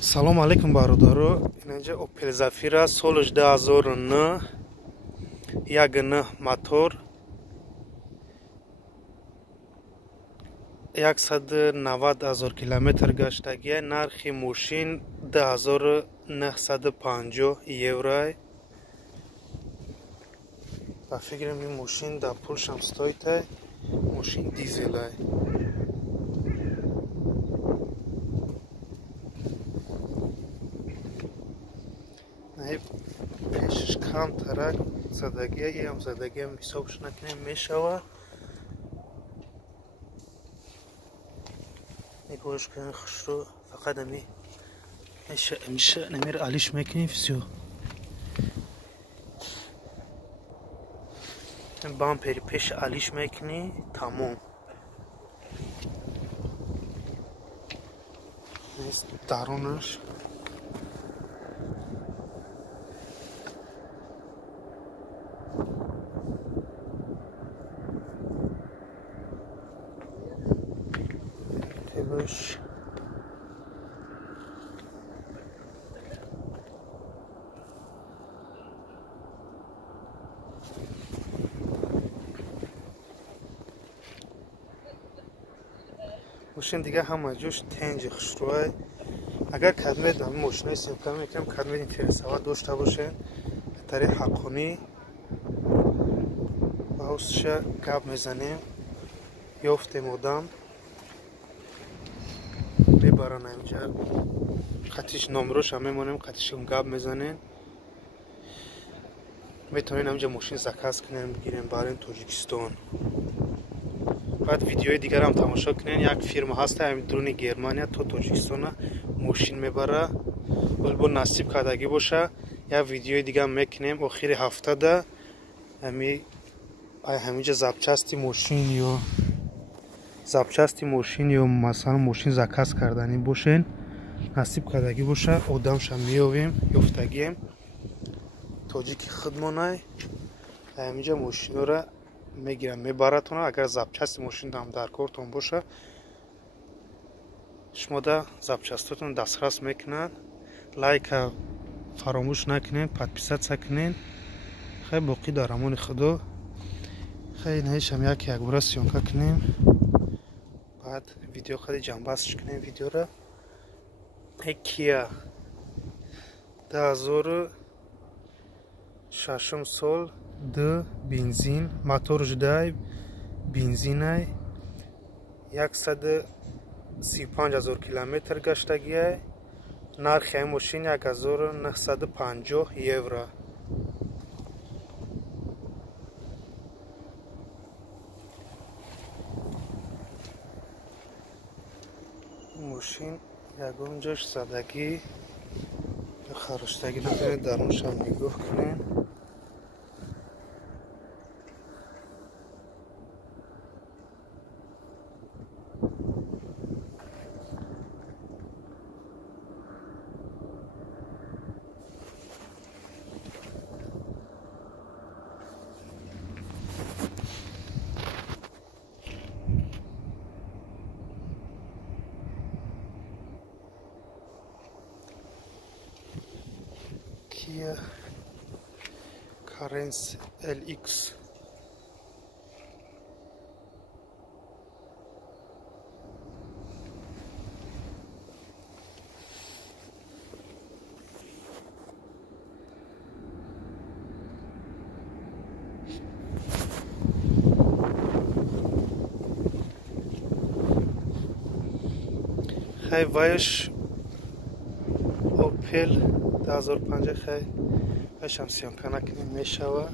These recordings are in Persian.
салом алейкум бародаро. Инҷа Opel Zafira солаш 2009 1.9 мотор 190,000 километр гаштагия. Нархи мошин 2950 евро. ба фикрам ин мошин дар пулшам стоита. Мошин дизелай. пешаш кам тарак задагия ям задагиам ҳисобш накунем мешава. нигоҳш кунем хушро фақат ами меша намер алиш мекунем всё. бампери пеш алиш мекунӣ тамом. дарунаш تلاش ماشین دیگه همه جوش تنج خشروه. اگر کدمت هم ماشینای سیمکار میکنم کدمت اینترساوا داشته باشین طریق حقونی با حوصش گب میزنیم یافتیم آدم میبرن اینجا خطیش نمروش هم میمونیم خطیش گب میزنین میتونین همینجا ماشین زکاس کنین بگیرین برین تاجیکستان. بعد ویدیوی دیگر هم تماشا کنین. یک فیرما هست همین درون گرمانیا تو تاجیکستان ماشین میبره. ولی با نصیب کردگی باشه یک ویدیوی دیگه هم میکنیم آخر هفته ده همینجا زبچستی ماشین یا مثلا ماشین زکاس کردنی باشین نصیب کردگی باشه آدمش هم میابیم یافتگیم تاجیکی خودمانای همینجا ماشین رو میگیرم میبرتون. اگر زبچستی ماشین هم در کارتون باشه شما ده زبچستتون دسترس میکنن. لایک فراموش نکنین подписаться کنین. خیلی باقی در امان خدا. خیلی نهیش هم یک بار سیونکا کنیم بعد ویدیو خیلی جنبستش کنیم. ویدیو را کیا 2006 سال دو بنزین موتورش دای بنزینای 135,000 کیلومتر گشتگیه. نرخ این ماشین 1950 یورو. ماشین یکم جاش زدگی خراشتگی نکنید درونش هم نگاه کنین. Kia Carens LX خیلی وایش Opel 2005 خیلی هم سیانکا نکنیم میشوه.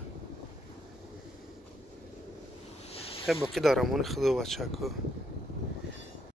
خیلی باقی دارمون خدا بچه کو